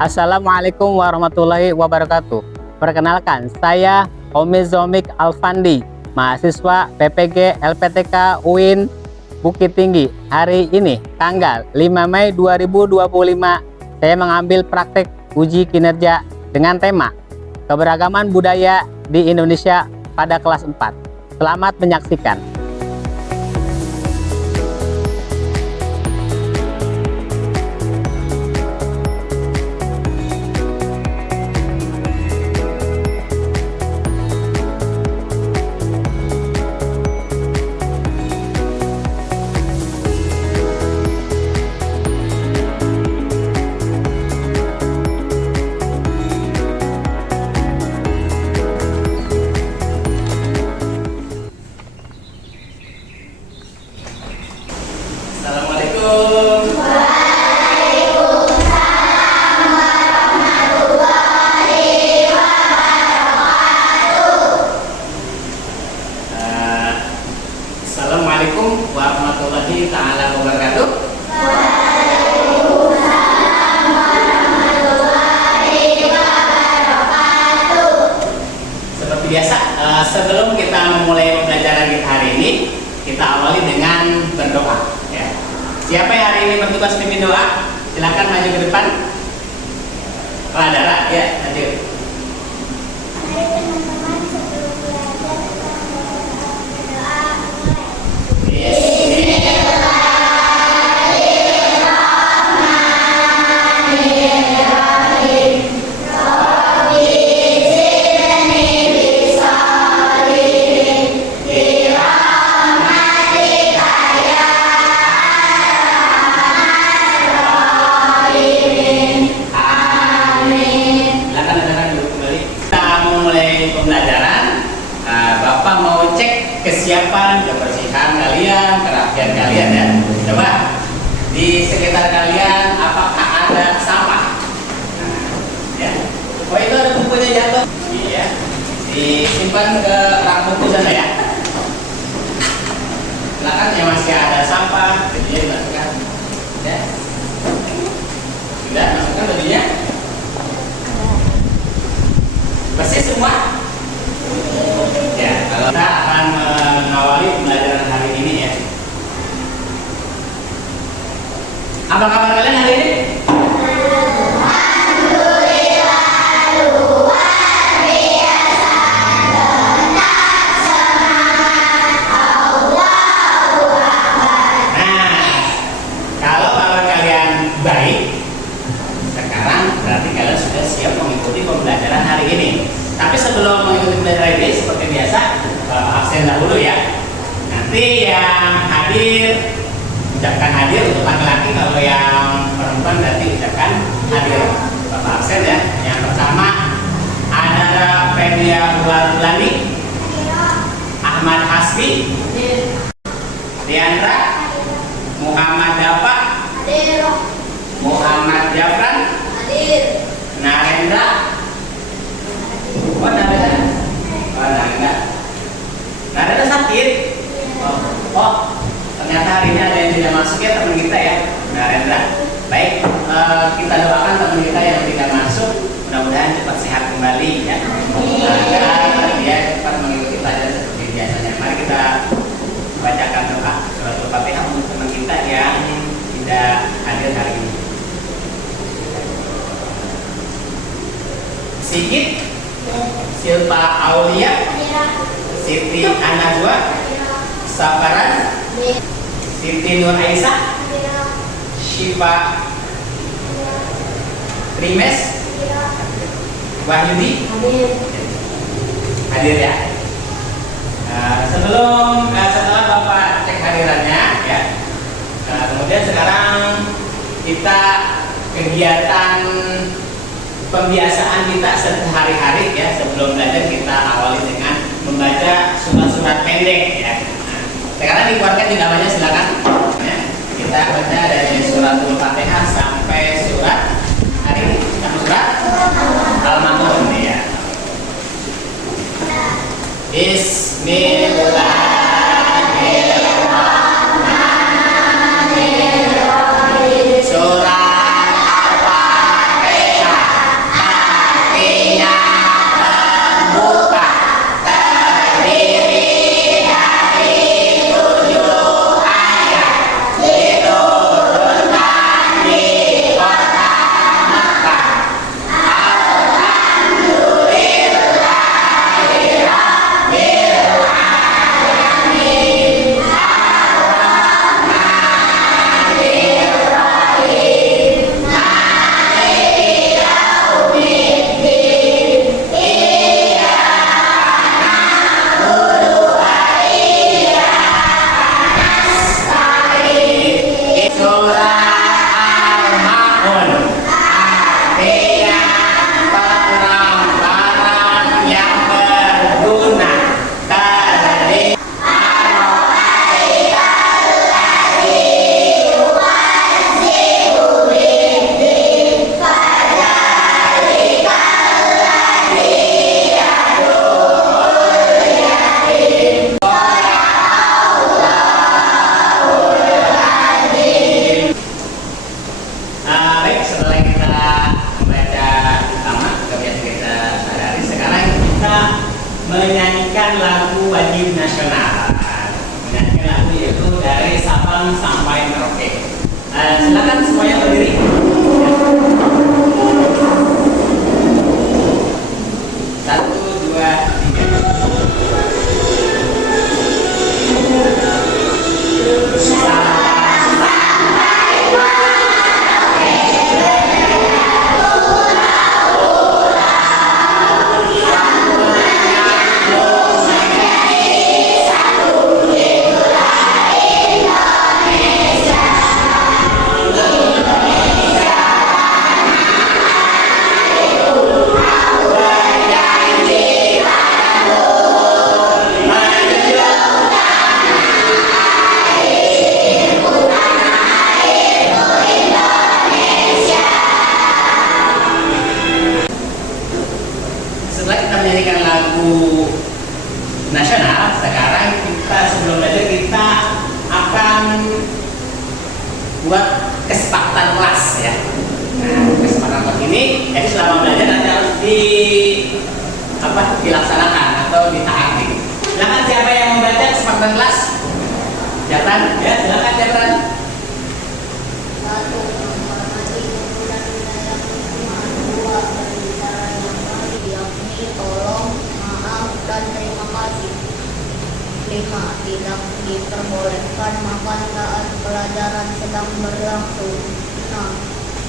Assalamualaikum warahmatullahi wabarakatuh. Perkenalkan, saya Omizomik Alfandi, mahasiswa PPG LPTK UIN Bukit Tinggi. Hari ini, tanggal 5 Mei 2025, saya mengambil praktek uji kinerja dengan tema Keberagaman Budaya di Indonesia pada kelas 4. Selamat menyaksikan. Assalamualaikum. Assalamualaikum warahmatullahi taala wabarakatuh. Seperti biasa, sebelum kita memulai pembelajaran kita hari ini, kita awali dengan berdoa. Siapa yang hari ini bertugas pimpin doa? Silakan maju ke depan. Oh, Dara, ya, maju. Pembelajaran, Bapak mau cek kesiapan, kebersihan kalian, kerapian kalian ya. Coba di sekitar kalian apakah ada sampah? Ya. Oh, itu ada bukunya jatuh. Iya. Disimpan ke rak buku sana ya. Silakan yang masih ada sampah, bajunya dimasukkan. Ya. Sudah masukkan bajunya. Bersih semua. Ya, kalau kita akan mengawali pembelajaran hari ini ya. Apa kabar kalian hari ini? Alhamdulillah, luar biasa, tetap semangat, Allahu Akbar. Nah, kalau kabar kalian baik, sekarang berarti kalian sudah siap mengikuti pembelajaran hari ini. Tapi sebelum mengikuti pembelajaran ini, seperti biasa, absen dahulu ya. Nanti yang hadir, ucapkan hadir untuk laki-laki. Kalau yang perempuan berarti ucapkan hadir. Bapak absen ya. Yang pertama ada Fedia Wulandari, Ahmad Hasbi, Diandra, Muhammad Dafa, Muhammad Jafran, Narendra. Oh, Narendra sakit. Oh, ternyata hari ini ada yang tidak masuk ya teman kita ya, Narendra. Baik, kita doakan teman kita yang tidak masuk, mudah-mudahan cepat sehat kembali ya. Agar dia cepat mengikuti pelajaran seperti biasanya. Mari kita bacakan doa surat Al-Fatihah untuk teman kita yang tidak hadir hari ini. Sigit, Silpa Aulia, Siti Anajwa, Sabaran, Siti Nur Aisyah, Syifa Trimes, Wahyudi hadir ya. Setelah Bapak cek hadirannya ya, kemudian sekarang kita kegiatan pembiasaan kita sehari-hari ya. Sebelum belajar kita awali dengan membaca surat-surat pendek ya. Nah, sekarang dikeluarkan di namanya, silakan ya. Kita baca dari surat Al-Fatihah sampai surat hari ini, surat Al-Maun ya. Bismillahirrahmanirrahim. Surat Al-Fatihah. Setelah kita menyanyikan lagu nasional, sekarang kita sebelum belajar kita akan buat kesepakatan kelas ya. Nah, kesepakatan kelas ini jadi selama belajar nanti harus dilaksanakan atau ditaati. Silakan siapa yang membaca kesepakatan kelas? Jatran, ya silakan Jatran. Satu, menghormati keputusan dalam lingkungan. Dua, berbicara yang baik, yakni tolong, maaf, dan terima kasih. Lima, tidak diperbolehkan makan saat pelajaran sedang berlangsung. Enam,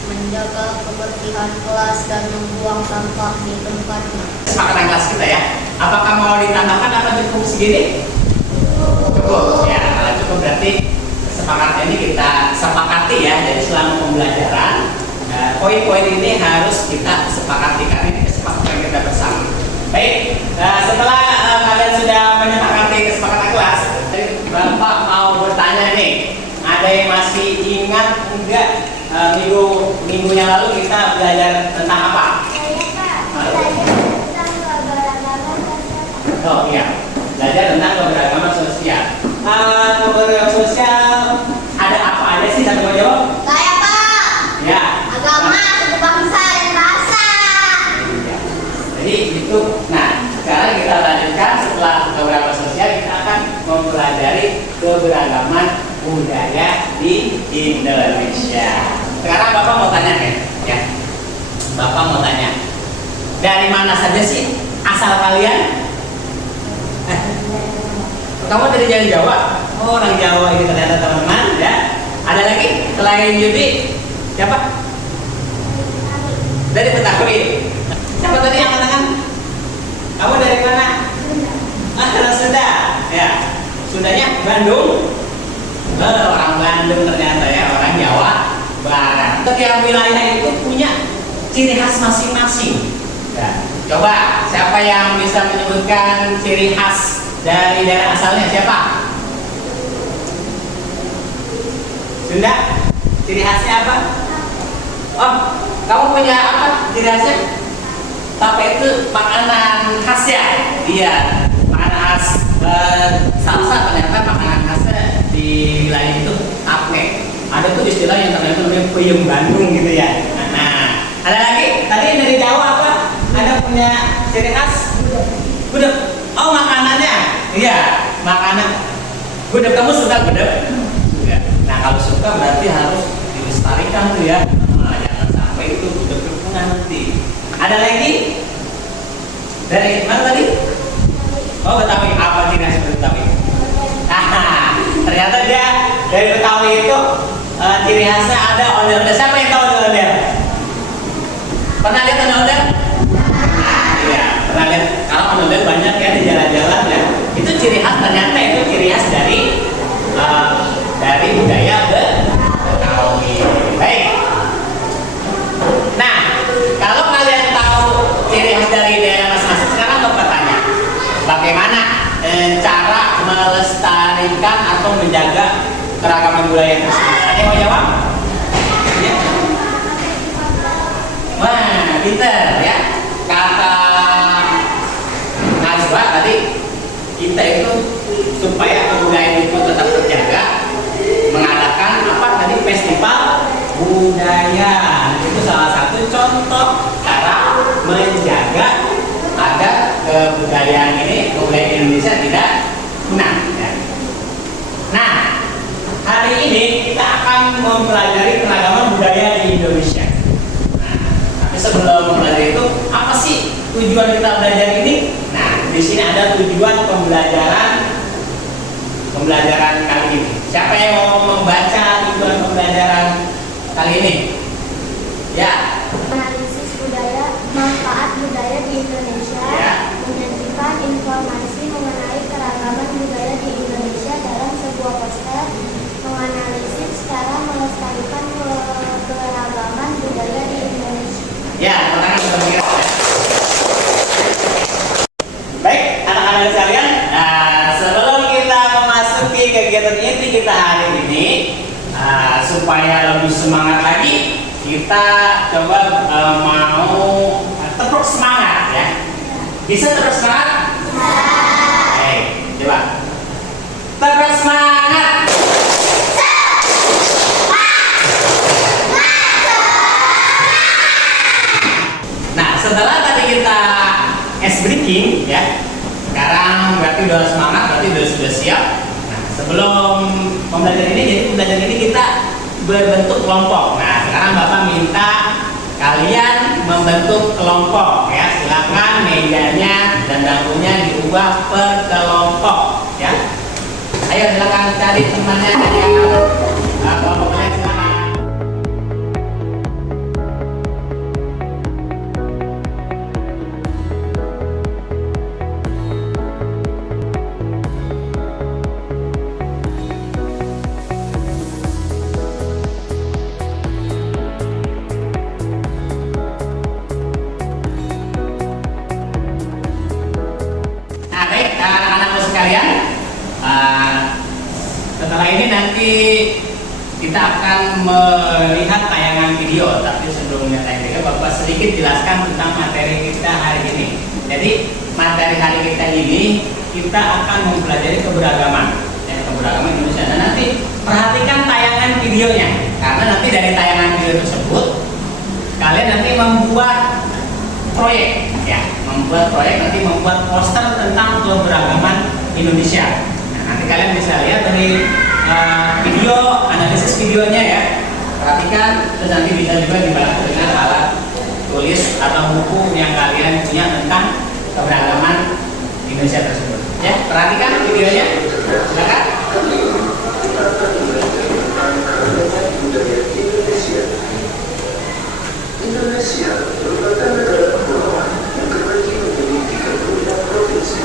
menjaga kebersihan kelas dan membuang sampah di tempatnya. Kesepakatan kelas kita ya. Apakah mau ditambahkan apa cukup segini? Cukup. Ya, kalau cukup berarti kesepakatan ini kita sepakati ya. Jadi selama pembelajaran poin-poin ini harus kita sepakati karena ini kesepakatan kita bersama. Baik, setelah kalian sudah menyepakati kesepakatan kelas, Bapak mau bertanya nih, ada yang masih ingat enggak minggu yang lalu kita belajar tentang apa? Oh iya, belajar tentang keberagaman sosial. Keberagaman sosial ada apa aja sih? Satu mau jawab? Saya Pak, Ya. agama, suku bangsa, dan rasa. Ya. Jadi itu. Nah, sekarang kita lanjutkan setelah keberagaman sosial kita akan mempelajari keberagaman budaya di Indonesia. Sekarang Bapak mau tanya ya. Bapak mau tanya. Dari mana saja sih asal kalian? Kamu dari Jawa? Oh, orang Jawa ini ternyata teman-teman ya. Ada lagi selain Yudi? Siapa? Dari Betawi. Siapa tadi yang katakan? Kamu dari mana? Orang Sunda. Ya. Sundanya Bandung. Orang Bandung ternyata ya, orang Jawa Barat. Setiap wilayah itu punya ciri khas masing-masing. Ya. Coba siapa yang bisa menyebutkan ciri khas dari daerah asalnya? Siapa? Sunda? Ciri khasnya apa? Oh, kamu punya apa ciri khasnya? Tape itu makanan khas ya? Iya, makanan khas salsa ternyata makanan khasnya di wilayah itu tape. Ada tuh istilah yang ternyata namanya peyem Bandung gitu ya. Nah, ada lagi? Tadi dari Jawa apa? Ada punya ciri khas? Gudeg. Oh, makanannya? Iya, makanan. Gudeg, kamu suka gudeg? Ya. Nah, kalau suka berarti harus dilestarikan tuh ya. Nah, jangan sampai itu gudeg punah nanti. Ada lagi? Dari mana tadi? Oh, Betawi. Apa ciri khas Betawi? Ternyata dia dari Betawi itu ciri khasnya ada ondel-ondel. Siapa yang tahu ondel-ondel? Pernah lihat ondel-ondel? Iya, pernah lihat. Kalau ondel-ondel banyak ya di jalan-jalan ya. Itu ciri khas, ternyata itu ciri khas dari budaya Betawi. Baik. Nah, kalau kalian tahu ciri khas dari daerah masing-masing, sekarang Bapak tanya, bagaimana cara melestarikan atau menjaga keragaman budaya tersebut? Ada yang mau jawab? Ya. Wah, pinter ya. Kata Najwa tadi, kita itu supaya kebudayaan itu tetap terjaga, mengadakan apa tadi, festival budaya. Itu salah satu contoh cara menjaga agar kebudayaan ini, kebudayaan Indonesia tidak punah. Ya. Nah, hari ini kita akan mempelajari keragaman budaya di Indonesia. Nah, tapi sebelum mempelajari itu, apa sih tujuan kita belajar ini? Nah, di sini ada tujuan pembelajaran kali ini. Siapa yang kali ini. Ya. Analisis budaya, manfaat budaya di Indonesia, Ya. menyajikan informasi mengenai keragaman budaya di Indonesia dalam sebuah poster, menganalisis cara melestarikan keragaman budaya di Indonesia. Ya, pertanyaan berpikiran ya. Baik, anak-anak sekalian, sebelum kita memasuki kegiatan inti kita hari ini, supaya lebih semangat lagi, kita coba mau tepuk semangat ya. Bisa tepuk semangat? Baik, coba. Tepuk semangat. Nah, setelah tadi kita ice breaking ya, sekarang berarti udah semangat, berarti sudah siap. Nah, sebelum pembelajaran ini, jadi pembelajaran ini kita berbentuk kelompok. Nah, sekarang Bapak minta kalian membentuk kelompok ya. Silakan mejanya dan bangkunya diubah per kelompok ya. Ayo silakan cari temannya yang kelompoknya silakan. Nah, baik anak-anakku sekalian, setelah ini nanti kita akan melihat tayangan video. Tapi sebelumnya tayangan video, Bapak sedikit jelaskan tentang materi kita hari ini. Jadi materi hari kita ini kita akan mempelajari keberagaman, ya, keberagaman Indonesia. Dan nanti perhatikan tayangan videonya, karena nanti dari tayangan video tersebut kalian nanti membuat proyek, ya, membuat poster tentang keberagaman Indonesia. Nah, nanti kalian bisa lihat dari video, analisis videonya ya. Perhatikan, terus nanti bisa juga dibantu dengan alat tulis atau buku yang kalian punya tentang keberagaman Indonesia tersebut. Ya, perhatikan videonya. Silakan. Indonesia merupakan negara kepulauan yang terbagi menjadi 36 provinsi.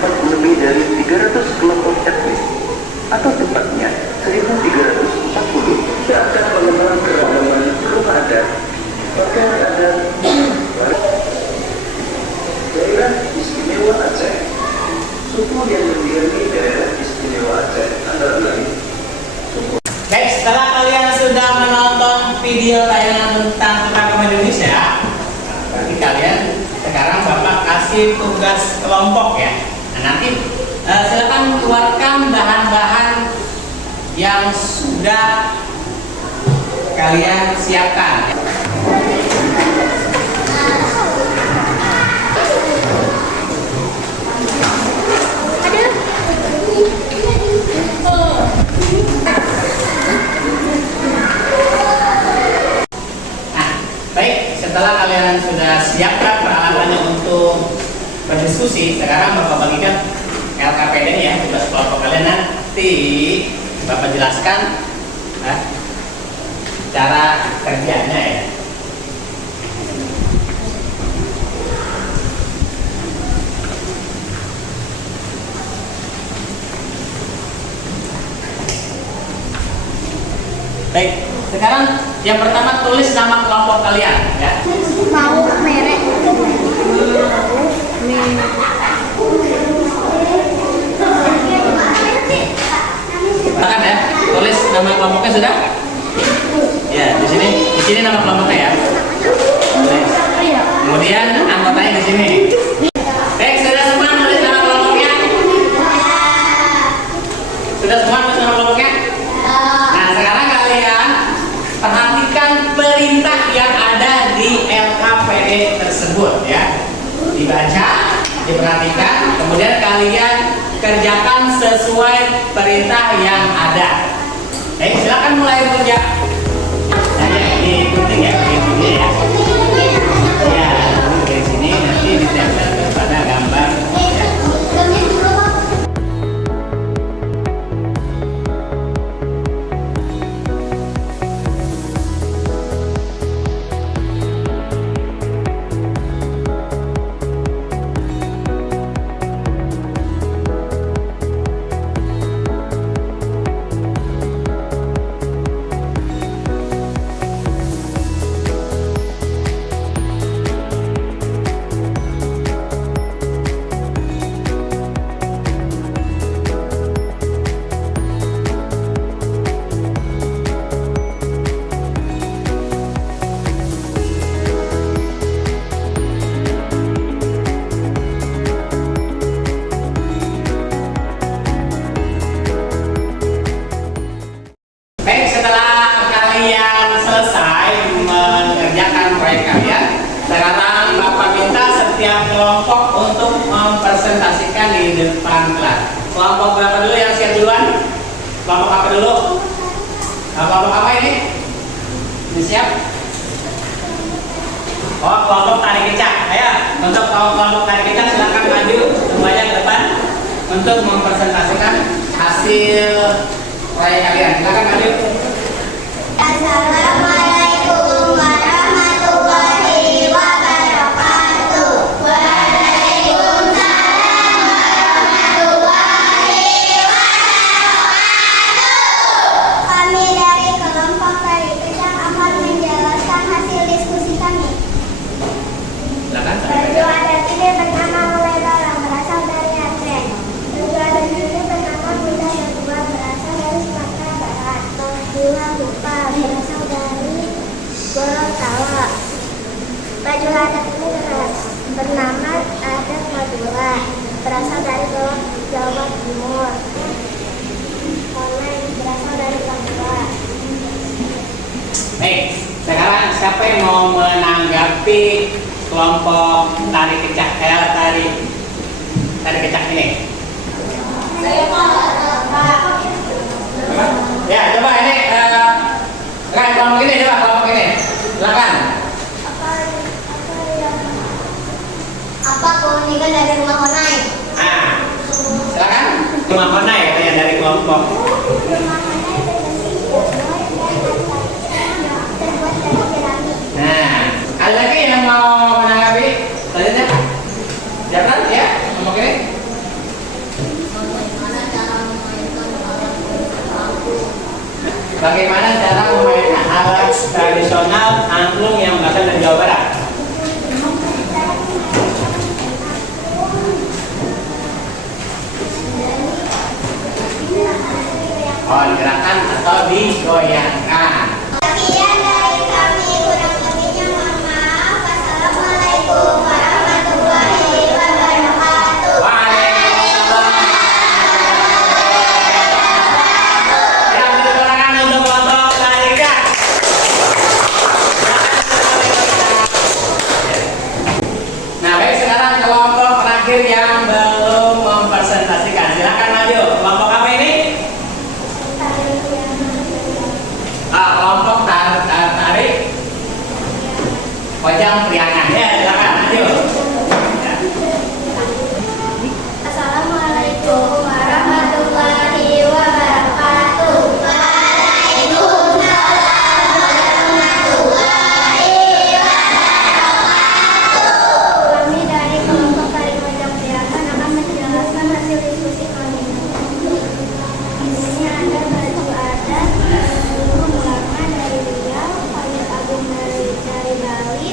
Lebih dari 300 kelompok etnis, atau tepatnya 1340. Akan pengembangan keragaman rumah adat, bahkan ada daerah istimewa Aceh. Suku yang mendiami daerah istimewa Aceh antara lain Baik, setelah kalian sudah menonton video tayangan tentang keberagaman Indonesia, berarti kalian sekarang Bapak kasih tugas kelompok ya. Nah, nanti silakan keluarkan bahan-bahan yang sudah kalian siapkan. Baik, setelah kalian sudah siapkan peralatannya untuk berdiskusi, sekarang Bapak bagikan LKPD ya, tugas kelompok kalian. Nanti Bapak jelaskan cara kerjanya ya. Baik, sekarang yang pertama tulis nama kelompok kalian ya. Mau merek. Silakan ya, tulis nama kelompoknya sudah? Ya, di sini nama kelompoknya ya. Tulis. Kemudian anggotanya di sini. Baik, sudah semua nulis nama kelompoknya? Sudah semua nulis nama kelompoknya? Nah, sekarang kalian perhatikan perintah yang ada di LKPD tersebut ya. Dibaca, diperhatikan, kemudian kalian kerjakan sesuai perintah yang ada. Baik, silakan mulai bekerja. Nah, ya, diikuti ya, diikuti ya. Ya, dari sini nanti ditempel kepada gambar. Ya. kelompok apa dulu? Kelompok apa ini? Ini siap? Oh, kelompok tarik kecak. Ayo, untuk kelompok tarik kecak silakan maju semuanya ke depan untuk mempresentasikan hasil proyek kalian. Silakan maju. Assalamualaikum warahmatullahi wabarakatuh. Waalaikumsalam warahmatullahi wabarakatuh. Kami dari kelompok tarik kecak akan menjelaskan hasil diskusi kami. Silakan. Baju adat ini bernama Lelel yang berasal dari Aceh. Baju adat ini bernama Bunda Kedua berasal dari Sumatera Barat. Bunga Bupa berasal dari Gorontalo. Baju adat ini bernama adat Madura berasal dari Jawa Timur. Koneng berasal dari Papua. Baik, sekarang siapa yang mau menanggapi kelompok tarik kecak tarik kecak ini? Ya, coba ini kan kelompok ini coba kelompok ini. Silakan. Apa keunikan dari rumah Konai? Nah, silakan. Rumah Konai katanya dari kelompok. Rumah Konai terbuat dari keramik. Nah, ada lagi yang mau menanggapi selanjutnya? Silakan ya, kelompok ini. Bagaimana cara memainkan alat tradisional angklung yang berasal dari Jawa Barat? Oh, gerakan atau digoyangkan. Sekian dari kami, kurang lebihnya mohon maaf. Wassalamualaikum warahmatullahi wabarakatuh. Waalaikumsalam. Ya, beri tangan untuk kelompok tarik kecak. Nah, baik, sekarang kelompok terakhir yang belum mempresentasikan. Silakan maju. Kelompok apa ini? Kelompok tarik pojang priangan. Ya, silakan maju. Ya. Assalamualaikum warahmatullahi wabarakatuh. Waalaikumsalam warahmatullahi wabarakatuh. Kami dari kelompok tarik pojang priangan akan menjelaskan hasil diskusi kami. Di sini ada baju adat Bunga dari Riau, Palir Agung dari Bali,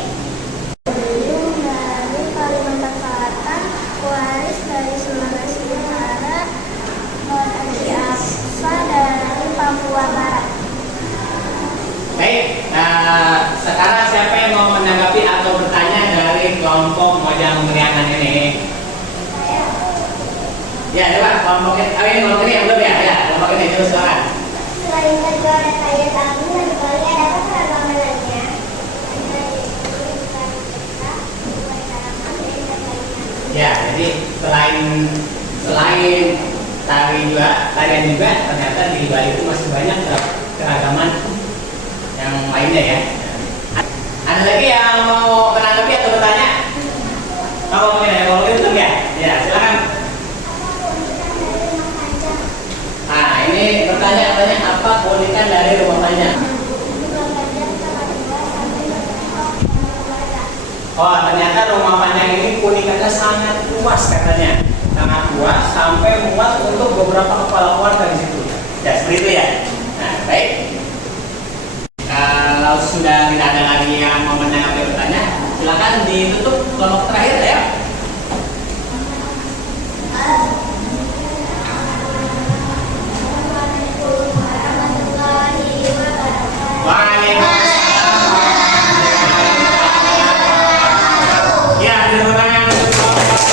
Beliung dari Kalimantan Selatan, Waris dari Sulawesi Utara, Haji Afsa dari Papua Barat. Baik, sekarang siapa yang mau menanggapi atau bertanya dari kelompok mojang priangan ini? Ya, coba kelompok ini yang belum ya? Ya, kelompok ini terus silakan. Selain baju adat Palir Agung dan Bali, adakah keragaman lainnya? Ya, jadi selain tarian juga ternyata di Bali itu masih banyak keragaman yang lainnya ya. Ada lagi yang mau menanggapi atau bertanya? Kalau itu ya, ya silakan. Nah, ini pertanyaan apa keunikan dari rumah panjang? Oh, ternyata rumah panjang ini keunikannya sangat luas katanya, sangat luas sampai muat untuk beberapa kepala keluarga di situ. Ya, seperti itu ya. Nah, baik. Kalau sudah tidak ada lagi yang mau menanggapi bertanya, silakan ditutup kelompok terakhir ya. Waalaikumsalam. Ya, tepuk tangan untuk kelompok.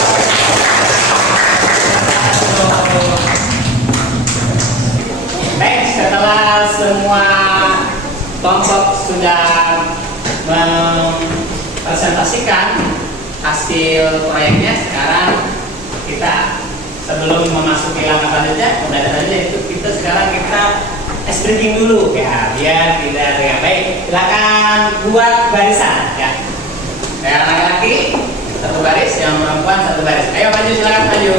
Baik, setelah semua kelompok sudah mempresentasikan hasil proyeknya, sekarang kita sebelum memasuki langkah selanjutnya, pembelajarannya itu sekarang kita ice breaking dulu ya, biar tidak dengan baik. Silakan buat barisan ya. Yang laki-laki satu baris, yang perempuan satu baris. Ayo maju, silakan maju.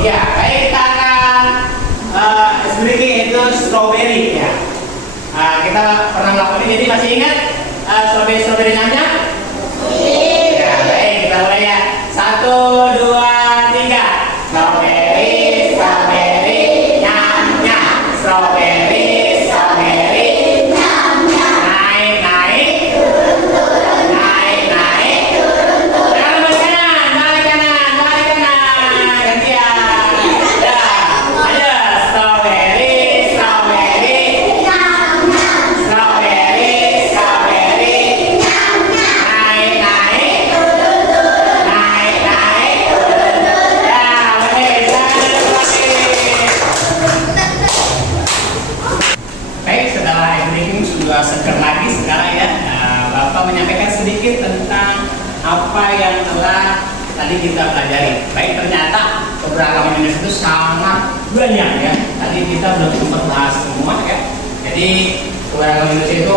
Ya, baik, kita akan ice breaking itu strawberry ya. Kita pernah melakukan ini, jadi masih ingat strawberry namanya? Ya, baik, kita mulai ya. 1, 2, 3. Strawberry, strawberry, nyam nyam. Strawberry, strawberry, nyam nyam. Naik, naik, turun, turun. Naik, naik, turun, turun. Balik kanan, balik kanan, balik kanan. Gantian. Ya, ayo. Strawberry, strawberry, nyam nyam. Strawberry, strawberry, nyam nyam. Naik, naik, turun, turun. Naik, naik, turun, turun. Ya, baik, baik, setelah editing sudah seger lagi sekarang ya. Bapak menyampaikan sedikit tentang apa yang telah tadi kita pelajari. Baik, ternyata keberagaman Indonesia itu sangat banyak ya. Tadi kita belum sempat bahas semua ya. Jadi keberagaman Indonesia itu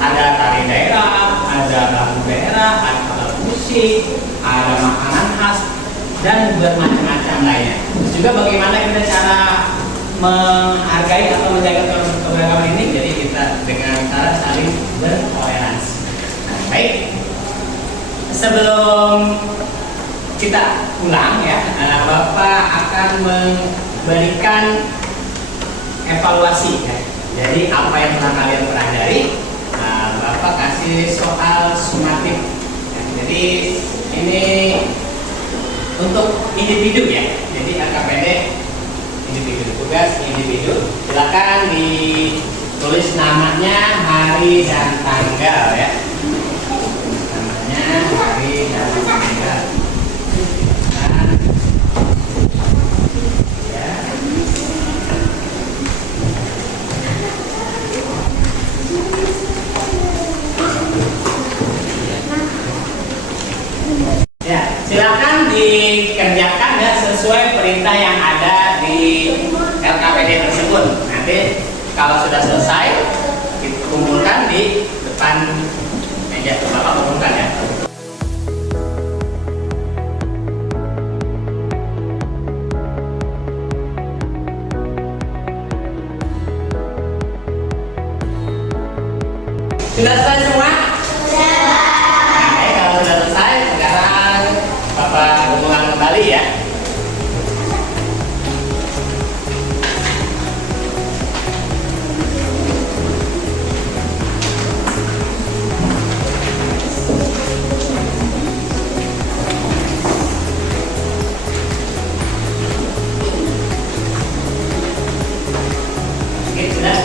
ada tari daerah, ada lagu daerah, ada alat musik, ada makanan khas, dan bermacam-macam lainnya. Terus juga bagaimana kita cara menghargai atau menjaga keberagaman ini, jadi kita dengan cara saling bertoleransi. Baik, sebelum kita pulang ya, Bapak akan memberikan evaluasi ya. Jadi apa yang telah kalian pelajari, Bapak kasih soal sumatif ya. Jadi ini untuk individu ya, jadi angka pendek individu, tugas individu. Silakan ditulis namanya, hari dan tanggal ya. Namanya, hari dan tanggal. Ya. Ya, silakan dikerjakan ya sesuai perintah yang ada di LKPD tersebut. Nanti kalau sudah selesai, dikumpulkan di depan meja. Bapak kumpulkan ya. Sudah selesai semua? Nah, kalau sudah selesai, sekarang Bapak kumpulkan kembali ya. Oke, sudah.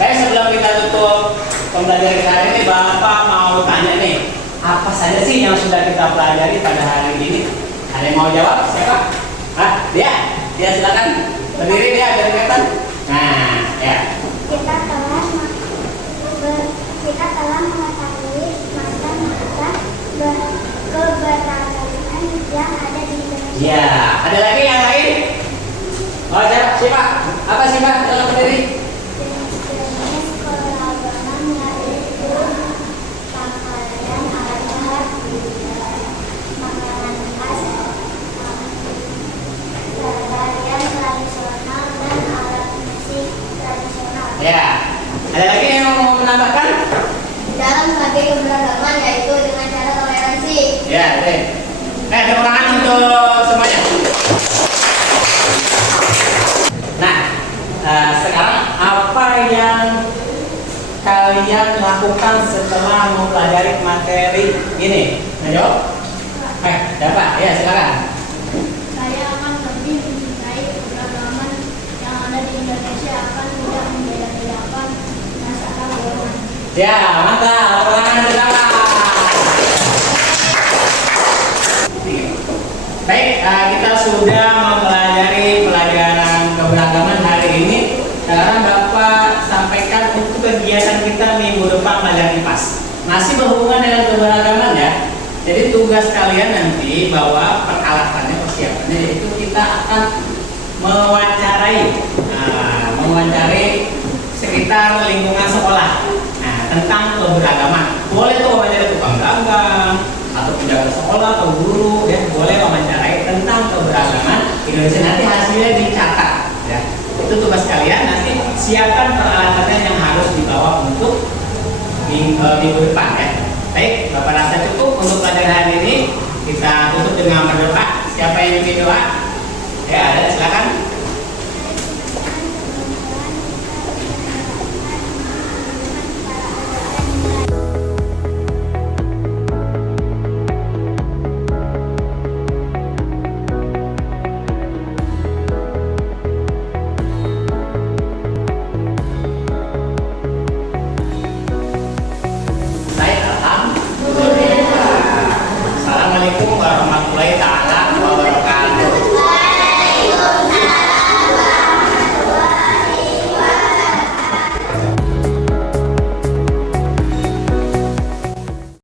Baik, sebelum kita tutup pembelajaran hari ini, Bapak mau tanya nih, apa saja sih yang sudah kita pelajari pada hari ini? Ada yang mau jawab? Siapa? Dia silakan berdiri dia biar kelihatan. Nah, ya. Kita telah mengetahui macam-macam keberagaman yang ada di Indonesia. Ya, ada lagi yang lain? Oh, siapa? Apa sih, Pak? Tolong berdiri. Jenis keragaman yaitu pakaian, alat, makanan khas, tarian tradisional, dan alat musik tradisional. Ya. Ada lagi yang mau menambahkan? Dalam sebagai keberagaman yaitu dengan cara toleransi. Ya, baik. Tepuk tangan untuk semuanya. Nah, sekarang apa yang kalian lakukan setelah mempelajari materi ini? Menjawab? Siapa? Ya, silakan. Saya akan lebih mencintai keberagaman yang ada di Indonesia, akan tidak membeda-bedakan masalah golongan. Ya, mantap. Tepuk tangan untuk Bapak. Baik, kita sudah mempelajari pelajaran keberagaman hari ini. Sekarang Bapak sampaikan untuk kegiatan kita minggu depan belajar IPAS. masih berhubungan dengan keberagaman ya. Jadi tugas kalian nanti bawa peralatannya, persiapannya, yaitu kita akan mewawancarai sekitar lingkungan sekolah. Nah, tentang keberagaman. Boleh tuh wawancara tukang dagang atau penjaga sekolah atau guru ya, boleh wawancarai tentang keberagaman Indonesia. Nanti hasilnya dicatat ya. Itu tugas kalian, nanti siapkan peralatannya yang harus dibawa untuk minggu depan ya. Baik, Bapak rasa cukup untuk pelajaran hari ini. Kita tutup dengan berdoa. Siapa yang ingin doa? Ya, ada, silakan.